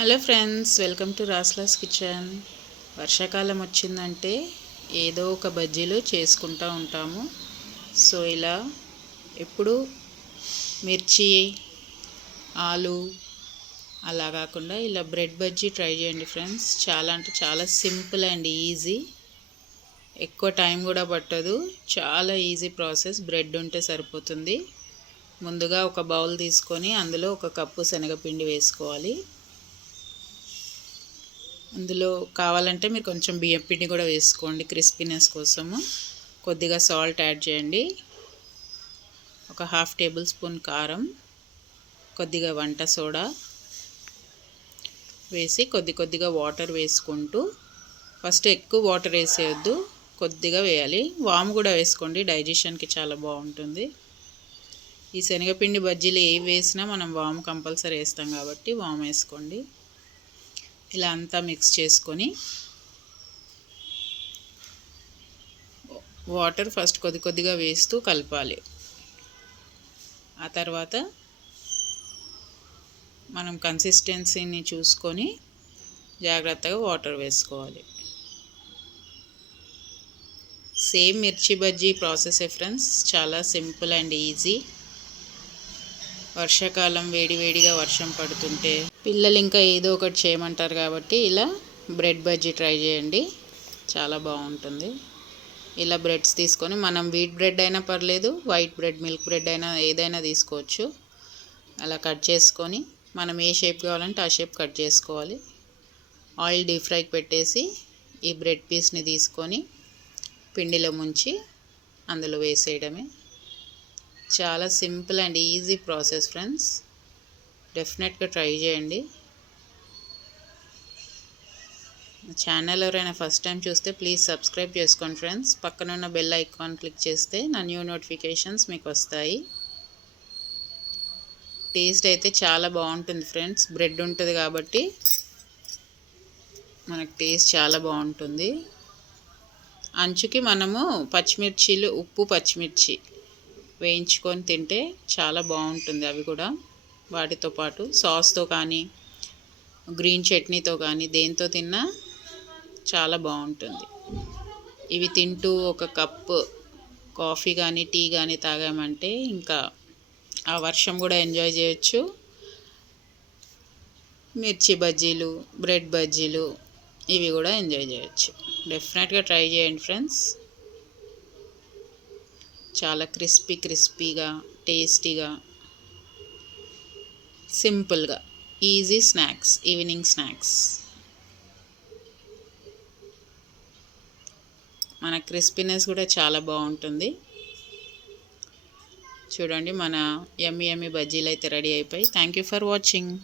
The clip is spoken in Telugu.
Hello friends welcome to Raslas kitchen. వర్షాకాలం వచ్చిందంటే ఏదో ఒక బజ్జీలు చేసుకుంటూ ఉంటాము. సో ఇలా ఎప్పుడు మిర్చి ఆలు అలా కాకుండా ఇలా బ్రెడ్ బజ్జీ ట్రై చేయండి ఫ్రెండ్స్. చాలా అంటే చాలా సింపుల్ అండ్ ఈజీ. ఎక్కువ టైం కూడా పట్టదు. చాలా ఈజీ ప్రాసెస్. బ్రెడ్ ఉంటే సరిపోతుంది. ముందుగా ఒక బౌల్ తీసుకొని అందులో ఒక కప్పు శనగపిండి వేసుకోవాలి. అందులో కావాలంటే మీరు కొంచెం బియ్యం పిండి కూడా వేసుకోండి క్రిస్పీనెస్ కోసము. కొద్దిగా సాల్ట్ యాడ్ చేయండి. ఒక హాఫ్ టేబుల్ స్పూన్ కారం కొద్దిగా వంట సోడా వేసి కొద్ది కొద్దిగా వాటర్ వేసుకుంటూ ఫస్ట్ ఎక్కువ వాటర్ వేసేయొద్దు కొద్దిగా వేయాలి. వాము కూడా వేసుకోండి డైజెషన్కి చాలా బాగుంటుంది. ఈ శనగపిండి బజ్జీలు ఏవి వేసినా మనం వాము కంపల్సరీ వేస్తాం కాబట్టి వాము వేసుకోండి. ఇలా అంతా మిక్స్ చేసుకొని వాటర్ ఫస్ట్ కొద్ది కొద్దిగా వేస్తూ కలపాలి. ఆ తర్వాత మనం కన్సిస్టెన్సీని చూసుకొని జాగ్రత్తగా వాటర్ వేసుకోవాలి. Same mirchi bajji process friends చాలా సింపుల్ అండ్ ఈజీ వర్షాకాలం వేడివేడిగా వర్షం పడుతుంటే పిల్లలు ఇంకా ఏదో ఒకటి చేయమంటారు కాబట్టి ఇలా బ్రెడ్ బజ్జీ ట్రై చేయండి. చాలా బాగుంటుంది. ఇలా బ్రెడ్స్ తీసుకొని మనం వీట్ బ్రెడ్ అయినా పర్లేదు వైట్ బ్రెడ్ మిల్క్ బ్రెడ్ అయినా ఏదైనా తీసుకోవచ్చు. అలా కట్ చేసుకొని మనం ఏ షేప్ కావాలంటే ఆ షేప్ కట్ చేసుకోవాలి. ఆయిల్ డీప్ ఫ్రైకి పెట్టేసి ఈ బ్రెడ్ పీస్ని తీసుకొని పిండిలో ముంచి అందులో వేసేయడమే. చాలా simple and easy process friends. డెఫినెట్గా ట్రై చేయండి. ఛానల్ ఎవరైనా ఫస్ట్ టైం చూస్తే ప్లీజ్ సబ్స్క్రైబ్ చేసుకోండి ఫ్రెండ్స్. పక్కన ఉన్న బెల్ ఐకాన్ క్లిక్ చేస్తే నా న్యూ నోటిఫికేషన్స్ మీకు వస్తాయి. టేస్ట్ అయితే చాలా బాగుంటుంది ఫ్రెండ్స్. బ్రెడ్ ఉంటుంది కాబట్టి మనకు టేస్ట్ చాలా బాగుంటుంది. అంచుకి మనము పచ్చిమిర్చీలు ఉప్పు పచ్చిమిర్చి వేయించుకొని తింటే చాలా బాగుంటుంది అవి కూడా. వాటితో పాటు సాస్తో కానీ గ్రీన్ చట్నీతో కానీ దేంతో తిన్నా చాలా బాగుంటుంది. ఇవి తింటూ ఒక కప్పు కాఫీ కానీ టీ కానీ తాగామంటే ఇంకా ఆ వర్షం కూడా ఎంజాయ్ చేయొచ్చు. మిర్చి బజ్జీలు బ్రెడ్ బజ్జీలు ఇవి కూడా ఎంజాయ్ చేయొచ్చు. డెఫినెట్గా ట్రై చేయండి ఫ్రెండ్స్. చాలా క్రిస్పీ క్రిస్పీగా టేస్టీగా సింపుల్గా. Easy snacks evening snacks. మన క్రిస్పీనెస్ కూడా చాలా బాగుంటుంది. చూడండి మన ఎమ్మి ఎమ్మి బజ్జీలు అయితే రెడీ అయిపోయి. Thank you for watching.